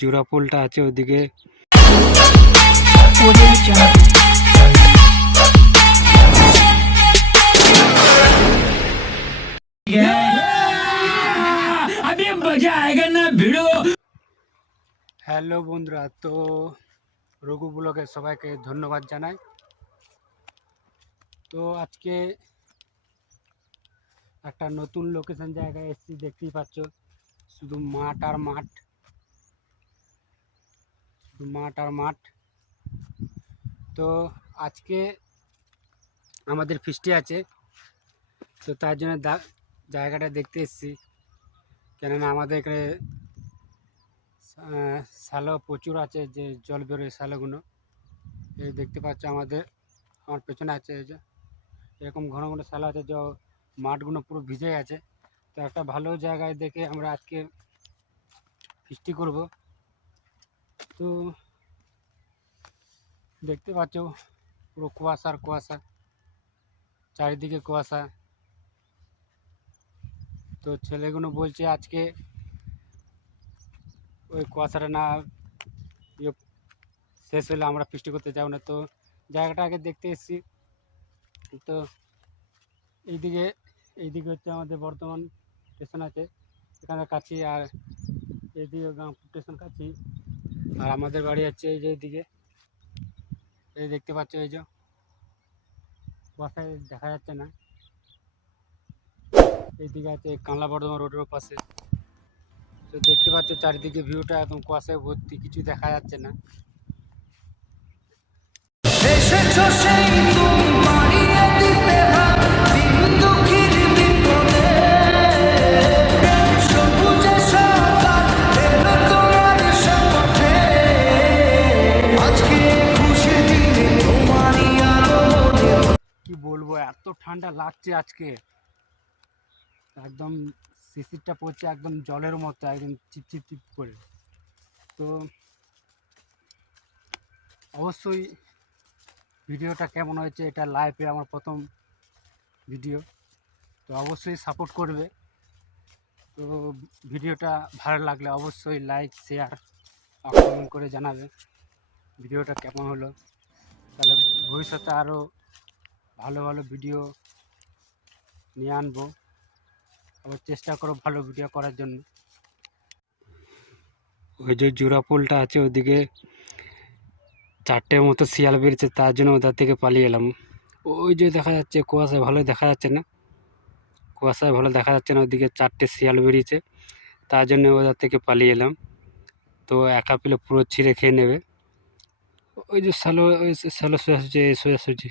জোড়া পোলটা আছে ওদিকে। হ্যালো বন্ধুরা, তো রঘু ব্লগে সবাইকে ধন্যবাদ জানাই। তো আজকে একটা নতুন লোকেশন জায়গায় এসেছি, দেখতেই পাচ্ছ শুধু মাঠ আর মাঠ, মাঠ আর মাঠ। তো আজকে আমাদের ফিস্টি আছে, তো তার জন্য জায়গাটা দেখতে এসেছি। কেননা আমাদের এখানে শ্যালো প্রচুর আছে, যে জল বেরোয় শ্যালোগুলো। এই দেখতে পাচ্ছ আমার পেছনে আছে, এই যে এরকম ঘন ঘন শ্যালো আছে, যে মাঠগুলো পুরো ভিজে গেছে। তো একটা ভালো জায়গায় দেখে আমরা আজকে ফিস্টি করব। তো দেখতে পাচ্ছ পুরো কুয়াশার কুয়াশা, চারিদিকে কুয়াশা। তো ছেলেগুলো বলছে আজকে ওই কুয়াশাটা না শেষ হলে আমরা ফিস্টি করতে যাব না। তো জায়গাটা আগে দেখতে এসেছি। তো এইদিকে হচ্ছে আমাদের বর্ধমান স্টেশন আছে, এখানে কাছে, আর এইদিকে গাঁপুর স্টেশন কাছে। আর আমাদের বাড়ি আছে এই যে এইদিকে, এই দেখতে পাচ্ছ, এই যে কুয়াশায় দেখা যাচ্ছে না। এইদিকে আছে কানলা বর্ধমান রোডের পাশে। তো দেখতে পাচ্ছ চারিদিকে ভিউটা একদম কুয়াশায় ভর্তি, কিছু দেখা যাচ্ছে না। কি বলবো, এত ঠান্ডা লাগছে আজকে, একদম শিশিরটা পড়ছে একদম জলের মতো, একদম চিপচিপ চিপ করে। তো অবশ্যই ভিডিওটা কেমন হয়েছে, এটা লাইভে আমার প্রথম ভিডিও, তো অবশ্যই সাপোর্ট করবে। তো ভিডিওটা ভালো লাগলে অবশ্যই লাইক, শেয়ার আর কমেন্ট করে জানাবে ভিডিওটা কেমন হলো। তাহলে ভবিষ্যতে আরও ভালো ভালো ভিডিও নিয়ে আনবো, আবার চেষ্টা করো ভালো ভিডিও করার জন্য। ওই যে জোড়া পোলটা আছে ওদিকে চারটের মতো শিয়াল বেরিয়েছে, তার জন্য ওদের থেকে পালিয়ে এলাম। ওই যে দেখা যাচ্ছে কুয়াশায় ভালো দেখা যাচ্ছে না, কুয়াশায় ভালো দেখা যাচ্ছে না, ওদিকে চারটে শিয়াল বেরিয়েছে, তার জন্য ওদের থেকে পালিয়ে এলাম। তো একা পেলে পুরো ছিঁড়ে খেয়ে নেবে। ওই যে ওই সোজাসুজি।